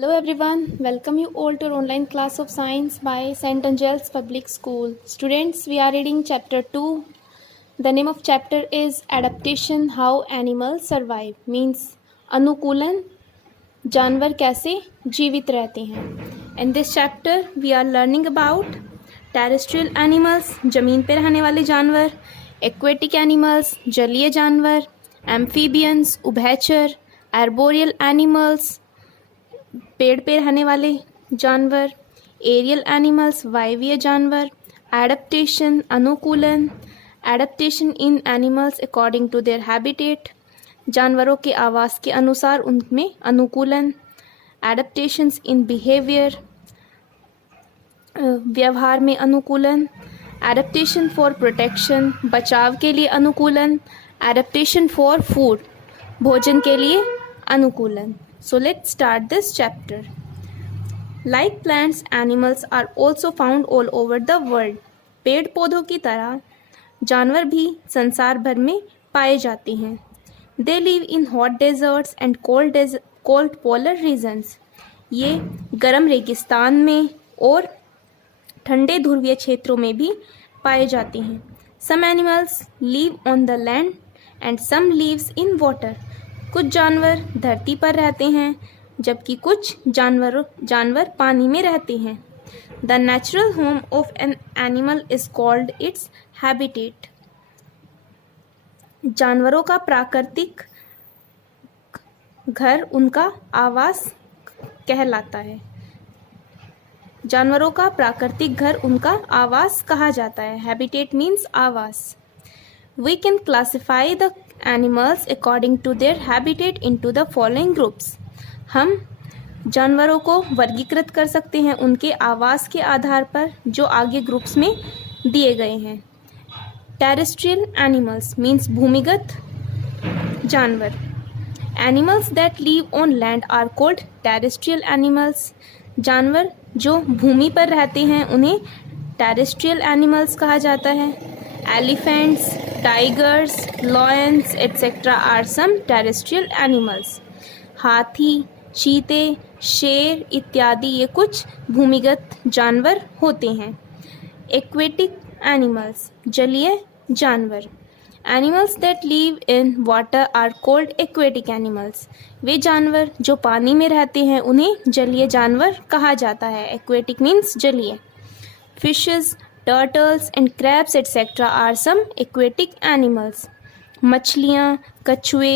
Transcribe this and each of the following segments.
Hello everyone, welcome you all to our online class of science by St. Angel's Public School. Students, we are reading chapter 2. The name of chapter is Adaptation How Animals Survive, means अनुकूलन जानवर कैसे जीवित रहते हैं. In this chapter we are learning about terrestrial animals जमीन पे रहने वाले जानवर, aquatic animals जलीय जानवर, amphibians उभयचर, arboreal animals पेड़ पे रहने वाले जानवर, एरियल एनिमल्स वायवीय जानवर, एडप्टेशन अनुकूलन, adaptation in animals according to their habitat जानवरों के आवास के अनुसार उनमें अनुकूलन, एडप्टेशंस इन बिहेवियर व्यवहार में अनुकूलन, एडप्टेशन फॉर प्रोटेक्शन बचाव के लिए अनुकूलन, एडप्टेशन फॉर फूड भोजन के लिए अनुकूलन. So let's start this chapter. Like plants, animals are also found all over the world. पेड़ पौधों की तरह जानवर भी संसार भर में पाए जाते हैं. They live in hot deserts and cold polar regions. ये गर्म रेगिस्तान में और ठंडे ध्रुवीय क्षेत्रों में भी पाए जाते हैं. Some animals live on the land and some lives in water. कुछ जानवर धरती पर रहते हैं जबकि कुछ जानवर पानी में रहते हैं. The natural home of an animal is called its habitat. जानवरों का प्राकृतिक घर उनका आवास कहलाता है. जानवरों का प्राकृतिक घर उनका आवास कहा जाता है. हैबिटेट मीन्स आवास. We can classify the animals according to their habitat into the following groups. हम जानवरों को वर्गीकृत कर सकते हैं उनके आवास के आधार पर जो आगे ग्रुप्स में दिए गए हैं. Terrestrial animals means भूमिगत जानवर. Animals that live on land are called terrestrial animals. जानवर जो भूमि पर रहते हैं उन्हें terrestrial animals कहा जाता है. Elephants, tigers, lions, etc. are some terrestrial animals. हाथी, चीते, शेर इत्यादि ये कुछ भूमिगत जानवर होते हैं. Aquatic animals, जलीय जानवर. Animals that live in water are called aquatic animals. वे जानवर जो पानी में रहते हैं उन्हें जलीय जानवर कहा जाता है. Aquatic means जलीय. Fishes, turtles and crabs etc. are some aquatic animals. मछलियाँ, कछुए,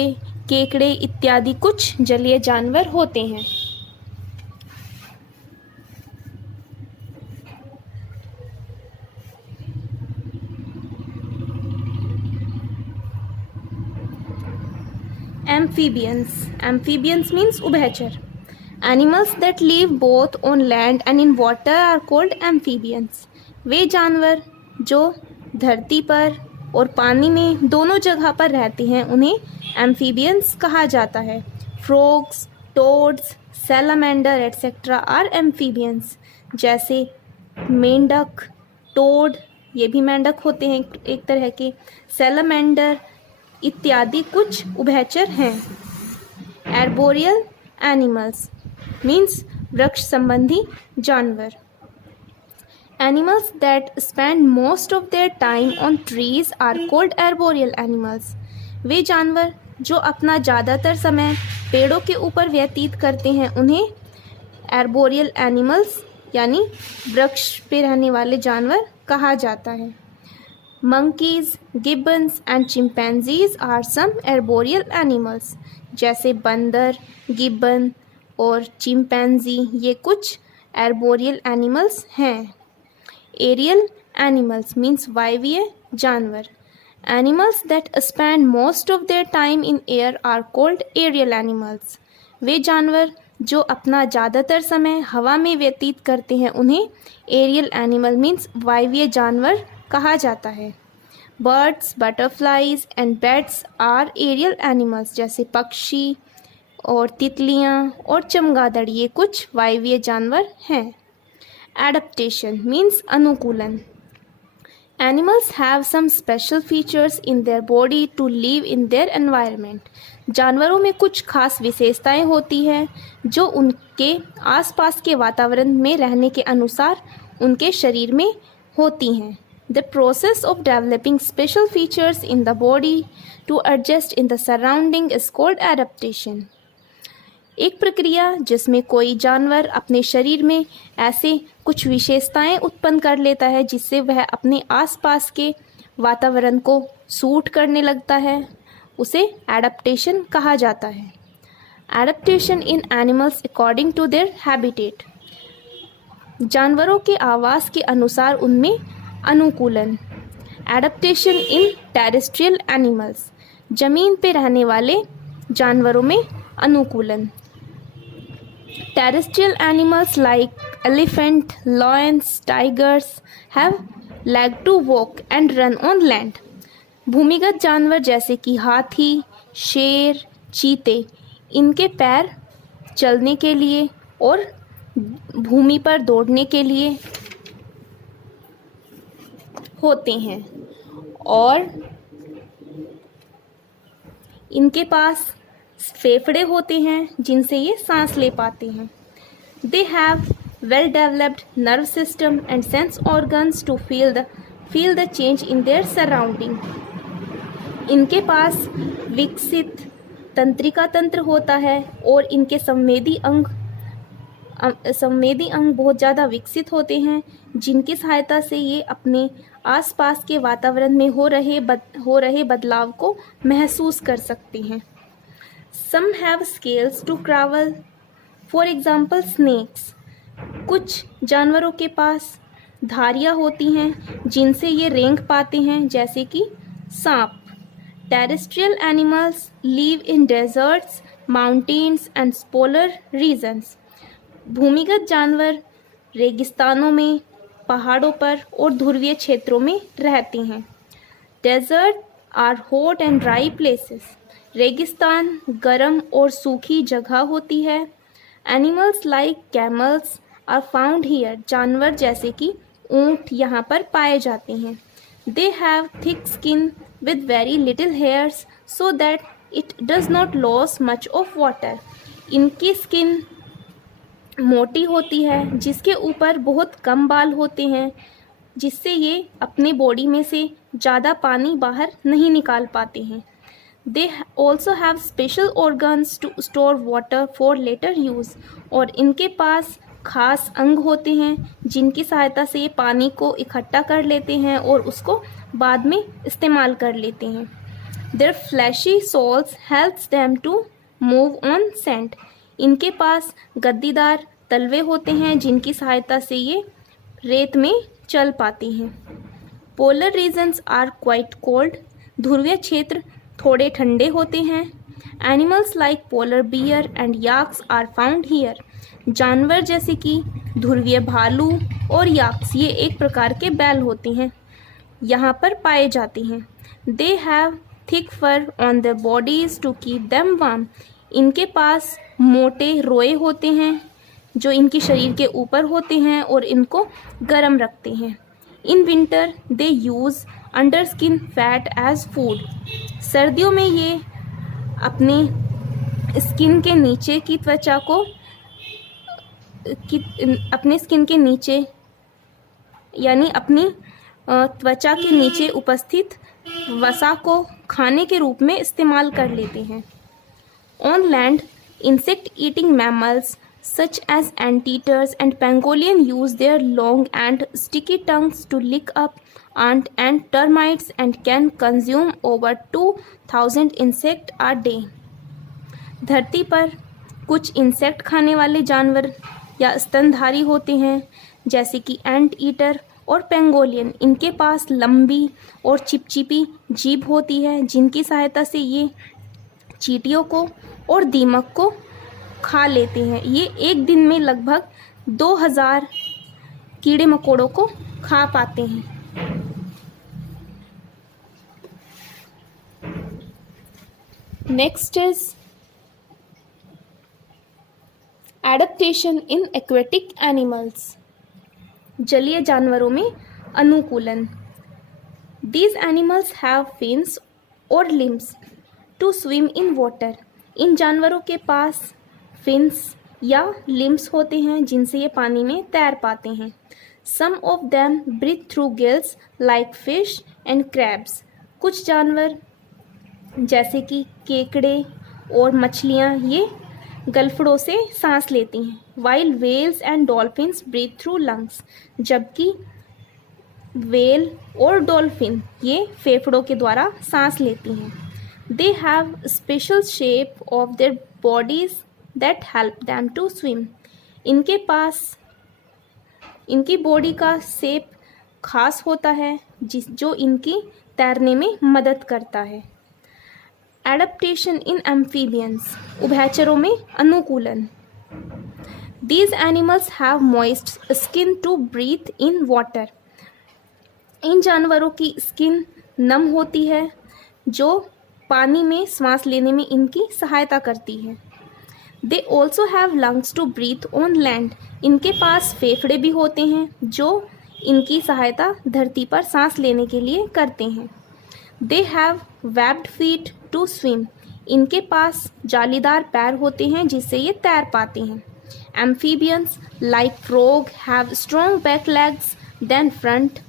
केकड़े इत्यादि कुछ जलीय जानवर होते हैं. Amphibians means उभयचर. Animals that live both on land and in water are called amphibians. वे जानवर जो धरती पर और पानी में दोनों जगह पर रहते हैं उन्हें एम्फीबियंस कहा जाता है. Frogs, toads, salamander etcetera are amphibians. जैसे मेंढक, टोड ये भी मेंढक होते हैं एक तरह के, सैलामेंडर इत्यादि कुछ उभयचर हैं. एर्बोरियल एनिमल्स मीन्स वृक्ष संबंधी जानवर. Animals that spend most of their time on trees are called arboreal animals. वे जानवर जो अपना ज़्यादातर समय पेड़ों के ऊपर व्यतीत करते हैं उन्हें arboreal animals यानी वृक्ष पे रहने वाले जानवर कहा जाता है. Monkeys, gibbons and chimpanzees are some arboreal animals. जैसे बंदर, गिब्बन और चिंपैंजी ये कुछ arboreal animals हैं. Aerial animals means वायवीय जानवर. Animals that spend most of their time in air are called aerial animals. वे जानवर जो अपना ज़्यादातर समय हवा में व्यतीत करते हैं उन्हें aerial animal means वायवीय जानवर कहा जाता है. Birds, butterflies and bats are aerial animals. जैसे पक्षी और तितलियाँ और चमगादड़ ये कुछ वायवीय जानवर हैं. Adaptation means अनुकूलन. Animals have some special features in their body to live in their environment. जानवरों में कुछ खास विशेषताएं होती हैं जो उनके आसपास के वातावरण में रहने के अनुसार उनके शरीर में होती हैं। The process of developing special features in the body to adjust in the surrounding is called adaptation. एक प्रक्रिया जिसमें कोई जानवर अपने शरीर में ऐसे कुछ विशेषताएं उत्पन्न कर लेता है जिससे वह अपने आसपास के वातावरण को सूट करने लगता है, उसे एडेप्टेशन कहा जाता है। Adaptation in animals according to their habitat. जानवरों के आवास के अनुसार उनमें अनुकूलन। Adaptation in terrestrial animals. जमीन पे रहने वाले जानवरों में अनुकूलन। Terrestrial animals like elephant, lions, tigers have leg to walk and run on land. भूमिगत जानवर जैसे कि हाथी, शेर, चीते, इनके पैर चलने के लिए और भूमि पर दौड़ने के लिए होते हैं और इनके पास फेफड़े होते हैं जिनसे ये सांस ले पाते हैं। They have well developed nerve system and sense organs to feel the change in their surrounding. इनके पास विकसित तंत्रिका तंत्र होता है और इनके संवेदी अंग बहुत ज़्यादा विकसित होते हैं जिनकी सहायता से ये अपने आसपास के वातावरण में हो रहे बदलाव को महसूस कर सकते हैं। Some have scales to travel. For example, snakes. कुछ जानवरों के पास धारियाँ होती हैं जिनसे ये रेंग पाते हैं, जैसे कि सांप। Terrestrial animals live in deserts, mountains and polar regions. भूमिगत जानवर रेगिस्तानों में, पहाड़ों पर और ध्रुवीय क्षेत्रों में रहते हैं। Deserts are hot and dry places. रेगिस्तान गर्म और सूखी जगह होती है। Animals like camels are found here. जानवर जैसे कि ऊँट यहाँ पर पाए जाते हैं। They have thick skin with very little hairs so that it does not loss much of water. इनकी स्किन मोटी होती है जिसके ऊपर बहुत कम बाल होते हैं जिससे ये अपने बॉडी में से ज़्यादा पानी बाहर नहीं निकाल पाते हैं। They also have special organs to store water for later use. और इनके पास खास अंग होते हैं जिनकी सहायता से ये पानी को इकट्ठा कर लेते हैं और उसको बाद में इस्तेमाल कर लेते हैं। Their fleshy soles helps them to move on sand. इनके पास गद्दीदार तलवे होते हैं जिनकी सहायता से ये रेत में चल पाते हैं। Polar regions are quite cold. ध्रुवीय क्षेत्र थोड़े ठंडे होते हैं। Animals like polar bear and yaks are found here. जानवर जैसे कि ध्रुवीय भालू और याक्स, ये एक प्रकार के बैल होते हैं, यहाँ पर पाए जाते हैं। They have thick fur on their bodies to keep them warm. इनके पास मोटे रोए होते हैं जो इनके शरीर के ऊपर होते हैं और इनको गर्म रखते हैं। In winter they use under skin fat as food. सर्दियों में ये अपने स्किन के नीचे की त्वचा को अपने स्किन के नीचे यानी अपनी त्वचा के नीचे उपस्थित वसा को खाने के रूप में इस्तेमाल कर लेते हैं। On land insect eating mammals such as anteaters and pangolin use their long and sticky tongues to lick up ant and termites and can consume over 2000 insects a day. धरती पर कुछ इंसेक्ट खाने वाले जानवर या स्तनधारी होते हैं जैसे कि एंट ईटर और पेंगोलियन। इनके पास लंबी और चिपचिपी जीभ होती है जिनकी सहायता से ये चींटियों को और दीमक को खा लेते हैं। ये एक दिन में लगभग 2000 कीड़े मकोड़ों को खा पाते हैं। Next is adaptation in aquatic animals. जलीय जानवरों में अनुकूलन। These animals have fins or limbs to swim in water. इन जानवरों के पास फिन्स या लिम्स होते हैं जिनसे ये पानी में तैर पाते हैं। Some of them breathe through gills like fish and crabs. कुछ जानवर जैसे कि केकड़े और मछलियाँ ये गलफड़ों से सांस लेती हैं। While whales and dolphins breathe through lungs. जबकि वेल और डॉल्फिन ये फेफड़ों के द्वारा सांस लेती हैं। They have special shape of their bodies that help them to swim. इनके पास इनकी बॉडी का शेप खास होता है जो इनकी तैरने में मदद करता है। Adaptation in amphibians. उभयचरों में अनुकूलन। These animals have moist skin to breathe in water. इन जानवरों की स्किन नम होती है जो पानी में सांस लेने में इनकी सहायता करती है। They also have lungs to breathe on land. इनके पास फेफड़े भी होते हैं जो इनकी सहायता धरती पर सांस लेने के लिए करते हैं। They have webbed feet to swim. इनके पास जालीदार पैर होते हैं जिससे ये तैर पाते हैं। Amphibians like frog have strong back legs than front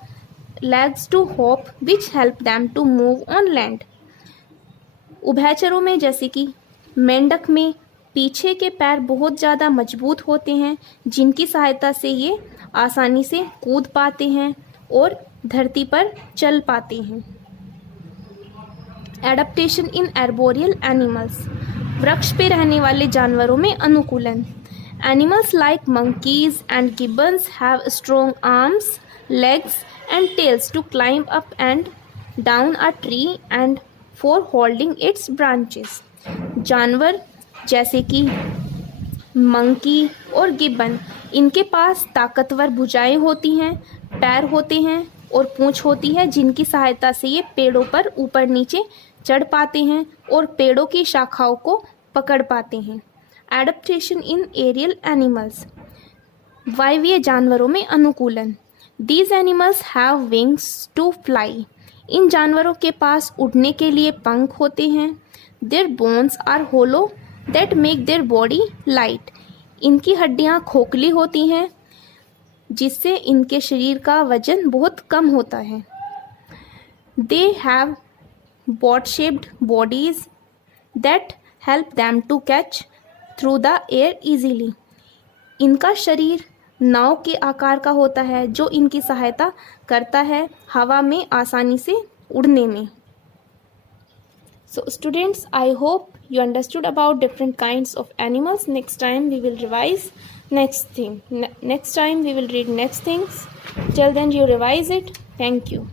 legs to hop which help them to move on land। उभयचरों में जैसे कि मेंढक में पीछे के पैर बहुत ज़्यादा मजबूत होते हैं जिनकी सहायता से ये आसानी से कूद पाते हैं और धरती पर चल पाते हैं। एडप्टेशन इन एर्बोरियल एनिमल्स। वृक्ष पे रहने वाले जानवरों में अनुकूलन। Animals like monkeys and gibbons have strong arms, legs and tails to climb up and down a tree and for holding its branches। जानवर जैसे कि मंकी और गिब्बन इनके पास ताकतवर भुजाएं होती हैं, पैर होते हैं और पूंछ होती है जिनकी सहायता से ये पेड़ों पर ऊपर नीचे चढ़ पाते हैं और पेड़ों की शाखाओं को पकड़ पाते हैं। एडप्टेशन इन एरियल एनिमल्स। वायवीय जानवरों में अनुकूलन। These animals have wings to fly। इन जानवरों के पास उड़ने के लिए पंख होते हैं। Their bones are hollow that make their body light। इनकी हड्डियाँ खोखली होती हैं जिससे इनके शरीर का वजन बहुत कम होता है। They have boat-shaped bodies that help them to catch through the air easily। इनका शरीर नाव के आकार का होता है जो इनकी सहायता करता है हवा में आसानी से उड़ने में। So students, I hope you understood about different kinds of animals. Next time we will revise next thing. Next time we will read next things. Till then you revise it. Thank you.